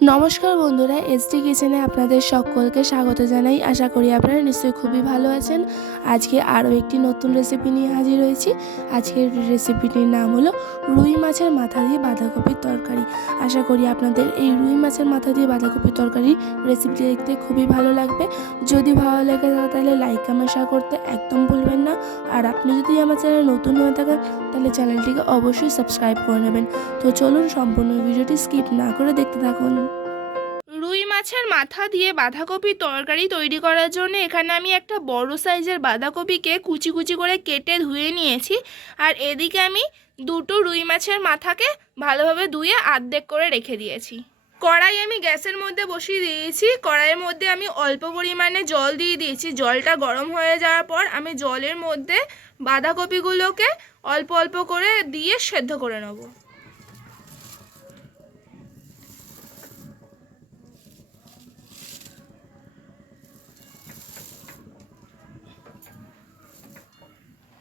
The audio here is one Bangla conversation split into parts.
নমস্কার বন্ধুরা, এসডি কিচেনে আপনাদের সকলকে স্বাগত জানাই। আশা করি আপনারা নিশ্চয়ই খুবই ভালো আছেন। আজকে আরও একটি নতুন রেসিপি নিয়ে হাজির হয়েছি। আজকের রেসিপিটির নাম হলো রুই মাছের মাথা দিয়ে বাঁধাকপির তরকারি। আশা করি আপনাদের এই রুই মাছের মাথা দিয়ে বাঁধাকপির তরকারি রেসিপিটি দেখতে খুবই ভালো লাগবে। যদি ভালো লেগে থাকে তাহলে লাইক কমেন্ট শেয়ার করতে একদম ভুলবেন না। আর আপনি যদি আমার চ্যানেলে নতুন হয়ে থাকেন তাহলে চ্যানেলটিকে অবশ্যই সাবস্ক্রাইব করে নেবেন। তো চলুন সম্পূর্ণ ভিডিওটি স্কিপ না করে দেখতে থাকুন। রুই মাছের মাথা দিয়ে বাঁধাকপির তরকারি তৈরি করার জন্য এখানে আমি একটা বড় সাইজের বাঁধাকপিকে কুচি কুচি করে কেটে ধুয়ে নিয়েছি। আর এদিকে আমি দুটো রুই মাছের মাথাকে ভালোভাবে ধুয়ে আর্ধেক করে রেখে দিয়েছি। কড়াই আমি গ্যাসের মধ্যে বসিয়ে দিয়েছি। কড়াইয়ের মধ্যে আমি অল্প পরিমাণে জল দিয়ে দিয়েছি। জলটা গরম হয়ে যাওয়ার পর আমি জলের মধ্যে বাঁধাকপিগুলোকে অল্প অল্প করে দিয়ে সেদ্ধ করে নেব।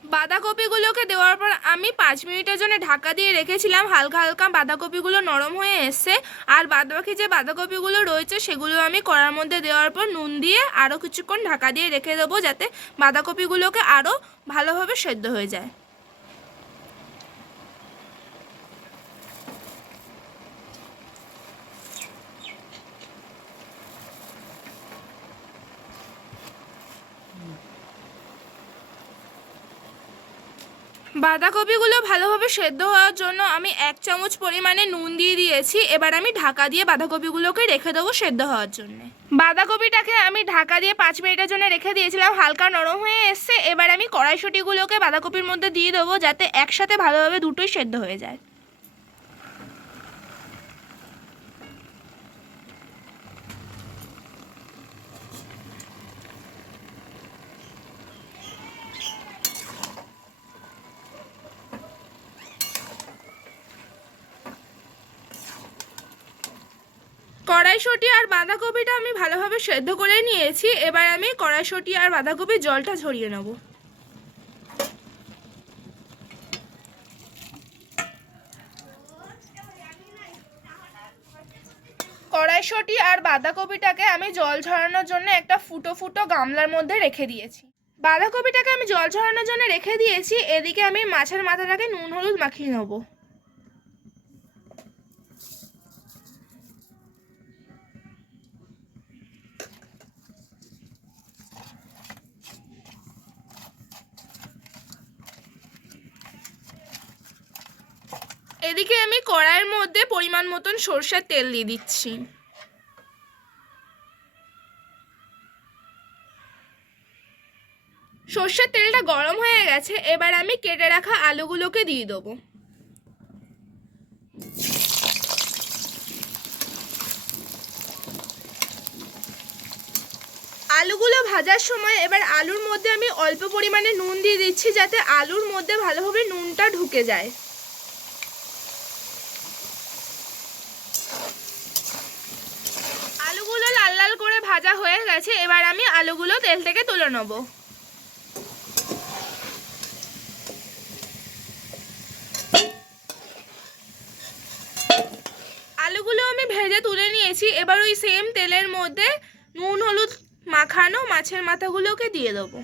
বাঁধাকপিগুলোকে দেওয়ার পর আমি 5 মিনিটের জন্য ঢাকা দিয়ে রেখেছিলাম। হালকা হালকা বাঁধাকপিগুলো নরম হয়ে এসছে। আর বাদবাকি যে বাঁধাকপিগুলো রয়েছে সেগুলো আমি কড়ার মধ্যে দেওয়ার পর নুন দিয়ে আরও কিছুক্ষণ ঢাকা দিয়ে রেখে দেবো, যাতে বাঁধাকপিগুলোকে আরও ভালোভাবে সেদ্ধ হয়ে যায়। বাঁধাকপিগুলো ভালোভাবে সেদ্ধ হওয়ার জন্য আমি 1 চামচ পরিমাণে নুন দিয়ে দিয়েছি। এবার আমি ঢাকা দিয়ে বাঁধাকপিগুলোকে রেখে দেবো সেদ্ধ হওয়ার জন্য। বাঁধাকপিটাকে আমি ঢাকা দিয়ে 5 মিনিটের জন্য রেখে দিয়েছিলাম। হালকা নরম হয়ে এসছে। এবার আমি কড়াইশুঁটিগুলোকে বাঁধাকপির মধ্যে দিয়ে দেবো, যাতে একসাথে ভালোভাবে দুটোই সেদ্ধ হয়ে যায়। কড়াইশুঁটি আর বাঁধাকপিটা আমি ভালোভাবে সেদ্ধ করে নিয়েছি। এবার আমি কড়াইশুঁটি আর বাঁধাকপির জলটা ঝরিয়ে নেব। কড়াইশুঁটি আর বাঁধাকপিটাকে আমি জল ঝরানোর জন্য একটা ফুটো ফুটো গামলার মধ্যে রেখে দিয়েছি। বাঁধাকপিটাকে আমি জল ঝরানোর জন্য রেখে দিয়েছি। এদিকে আমি মাছের মাথাটাকে নুন হলুদ মাখিয়ে নেব। এদিকে আমি কড়াইয়ের মধ্যে পরিমাণ মতন সরষের তেল দিয়ে দিচ্ছি। সরষের তেলটা গরম হয়ে গেছে। এবার আমি কেটে রাখা আলুগুলোকে দিয়ে দেবো। আলুগুলো ভাজার সময় এবার আলুর মধ্যে আমি অল্প পরিমাণে নুন দিয়ে দিচ্ছি, যাতে আলুর মধ্যে ভালোভাবে নুনটা ঢুকে যায়। আলুগুলো লাল লাল করে ভাজা হয়ে গেছে। এবার আমি আলুগুলো তেল থেকে তুলে নেব। আলুগুলো আমি ভেজে তুলে নিয়েছি। এবার ওই সেম তেলের মধ্যে নুন হলুদ মাখানো মাছের মাথাগুলোকে দিয়ে দেবো।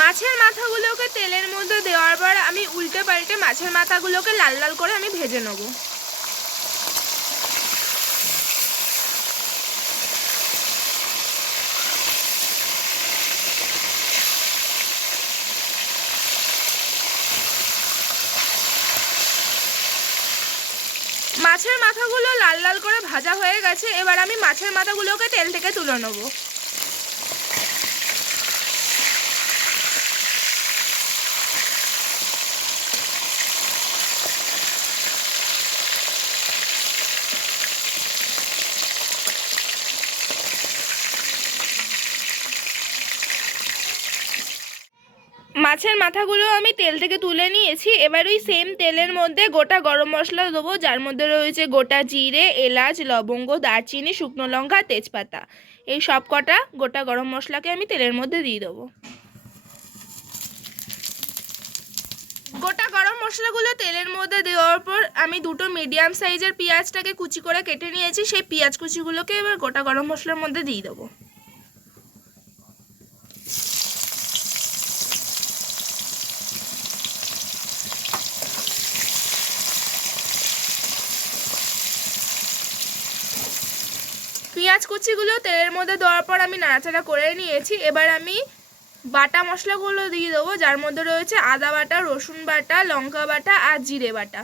মাছের মাথাগুলোকে তেলের মধ্যে দেওয়ার পর আমি উল্টে পাল্টে মাছের মাথাগুলোকে লাল লাল করে আমি ভেজে নেব। মাছের মাথাগুলো লাল লাল করে ভাজা হয়ে গেছে। এবার আমি মাছের মাথাগুলোকে তেল থেকে তুলে নেব। মাছের মাথাগুলো আমি তেল থেকে তুলে নিয়েছি। এবার ওই সেম তেলের মধ্যে গোটা গরম মশলা দেবো, যার মধ্যে রয়েছে গোটা জিরে, এলাচ, লবঙ্গ, দারচিনি, শুকনো লঙ্কা, তেজপাতা। এই সব কটা গোটা গরম মশলাকে আমি তেলের মধ্যে দিয়ে দেবো। গোটা গরম মশলাগুলো তেলের মধ্যে দেওয়ার পর আমি দুটো মিডিয়াম সাইজের পেঁয়াজটাকে কুচি করে কেটে নিয়েছি। সেই পেঁয়াজ কুচিগুলোকে এবার গোটা গরম মশলার মধ্যে দিয়ে দেবো। পেঁয়াজ কুচিগুলো তেলের মধ্যে দেওয়ার পর আমি নাড়াচাড়া করে নিয়েছি। এবার আমি বাটা মশলাগুলো দিয়ে দেবো, যার মধ্যে রয়েছে আদা বাটা, রসুন বাটা, লঙ্কা বাটা আর জিরে বাটা।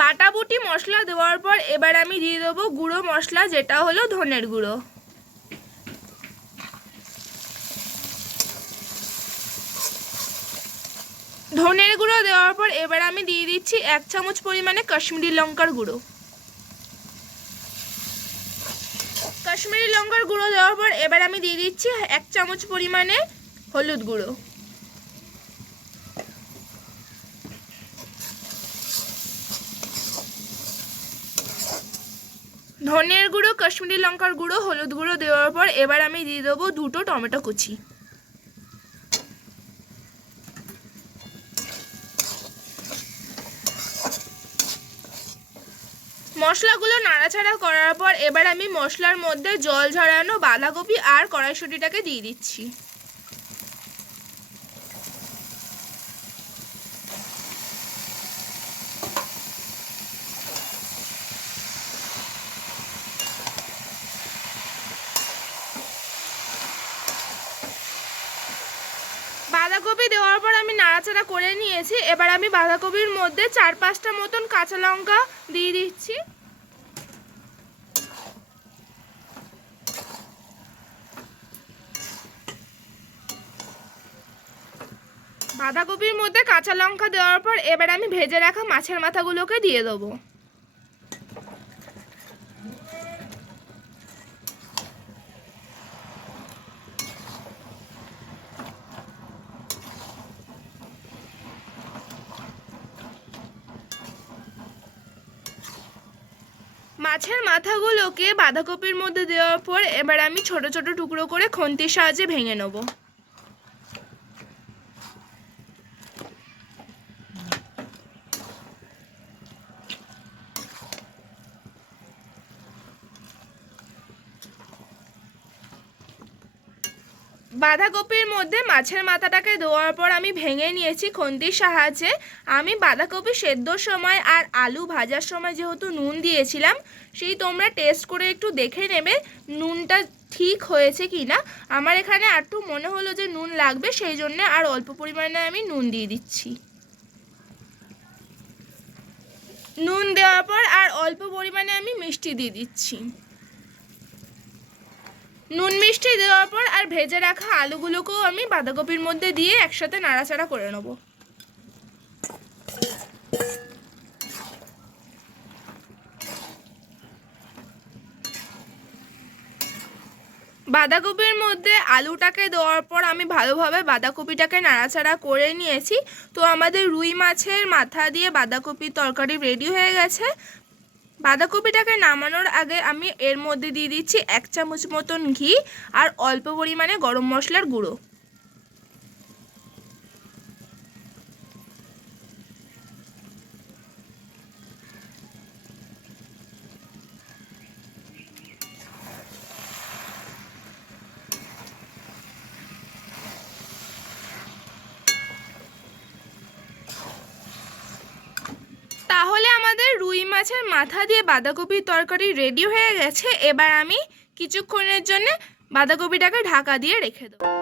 বাটা বুটি মশলা দেওয়ার পর এবার আমি দিয়ে দেবো গুঁড়ো মশলা, যেটা হলো ধনের গুঁড়ো। ধনের গুঁড়ো দেওয়ার পর এবার আমি দিয়ে দিচ্ছি 1 চামচ পরিমাণে কাশ্মীরি লঙ্কার গুঁড়ো। কাশ্মীরি লঙ্কার গুঁড়ো দেওয়ার পর এবার আমি দিয়ে দিচ্ছি 1 চামচ পরিমাণে হলুদ গুঁড়ো। ধনের গুঁড়ো, কাশ্মীরি লঙ্কার গুঁড়ো, হলুদ গুঁড়ো দেওয়ার পর এবার আমি দিয়ে দেবো 2টো টমেটো কুচি। মশলাগুলো নাড়াচাড়া করার পর এবার আমি মশলার মধ্যে জল ঝরানো বাঁধাকপি আর কড়াইশুঁটিটাকে দিয়ে দিচ্ছি। বাঁধাকপি দেওয়ার পর আমি নাড়াচাড়া করে নিয়েছি। এবার আমি বাঁধাকপির মধ্যে 4-5টা মতন কাঁচা লঙ্কা দিয়ে দিচ্ছি। বাঁধাকপির মধ্যে কাঁচা লঙ্কা দেওয়ার পর এবার আমি ভেজে রাখা মাছের মাথাগুলোকে দিয়ে দেবো। মাছের মাথাগুলোকে বাঁধাকপির মধ্যে দেওয়ার পর এবার আমি ছোট ছোট টুকরো করে খুন্তির সাহায্যে ভেঙে নেব। বাঁধাকপির মধ্যে মাছের মাথাটাকে দেওয়ার পর আমি ভেঙে নিয়েছি খুন্তির সাহায্যে। আমি বাঁধাকপি সেদ্ধর সময় আর আলু ভাজার সময় যেহেতু নুন দিয়েছিলাম, সেই তোমরা টেস্ট করে একটু দেখে নেবে নুনটা ঠিক হয়েছে কি না। আমার এখানে একটু মনে হলো যে নুন লাগবে, সেই জন্য আর অল্প পরিমাণে আমি নুন দিয়ে দিচ্ছি। নুন দেওয়ার পর আর অল্প পরিমাণে আমি মিষ্টি দিয়ে দিচ্ছি। নুন মিষ্টি দেওয়ার পর আর ভেজে রাখা আলুগুলোকেও আমি বাঁধাকপির মধ্যে দিয়ে একসাথে নাড়াচাড়া করে নেব। বাঁধাকপির মধ্যে আলুটাকে দেওয়ার পর আমি ভালোভাবে বাঁধাকপিটাকে নাড়াচাড়া করে নিয়েছি। তো আমাদের রুই মাছের মাথা দিয়ে বাঁধাকপির তরকারি রেডি হয়ে গেছে। বাঁধাকপিটাকে নামানোর আগে আমি এর মধ্যে দিয়ে দিচ্ছি 1 চামচ মতন ঘি আর অল্প পরিমাণে গরম মশলার গুঁড়ো। তাহলে আমাদের রুই মাছের মাথা দিয়ে বাঁধাকপির তরকারি রেডি হয়ে গেছে। এবার আমি কিছুক্ষণের জন্য বাঁধাকপিটাকে ঢাকা দিয়ে রেখে দেবো।